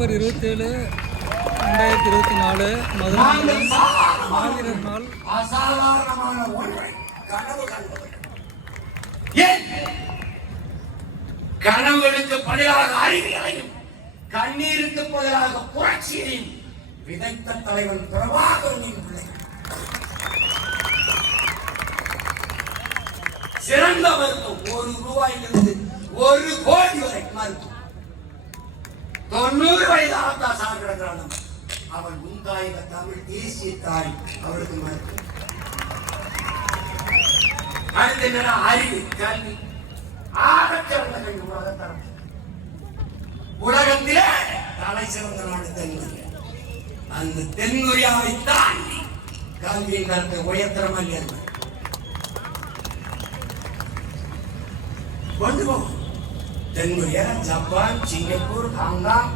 November 27, 2024 Madurai மாவீரர் நாள். அசாதாரணமான ஒன்றை கனவு கண்டவர். ஏன் கனவுகளுக்கு பதிலாக அறிவியலையும் கண்ணீருக்கு பதிலாக புரட்சியையும் விதைத்த தலைவன் பிரபாகரனின் பிள்ளை. சிறந்த மருத்துவம் ₹1 1 கோடி வரை மருத்துவம். 90 வயதாக சாகிறான். அவன் முந்தாயிர தமிழ் தேசிய தாய் அவளுக்கு மருத்துவம். அடுத்த அறிவு கல்வி ஆகச்சிறந்த உலகத்தரம். உலகத்திலே தலை சிறந்த நாடு தென்கொரியா. அந்த தென்கொரியாவை தாண்டி கல்வியின் கருத்தை உயர்த்தரம் அல்ல கொண்டு போகும். தென்கொரியா, ஜப்பான், சிங்கப்பூர், ஹாங்காங்,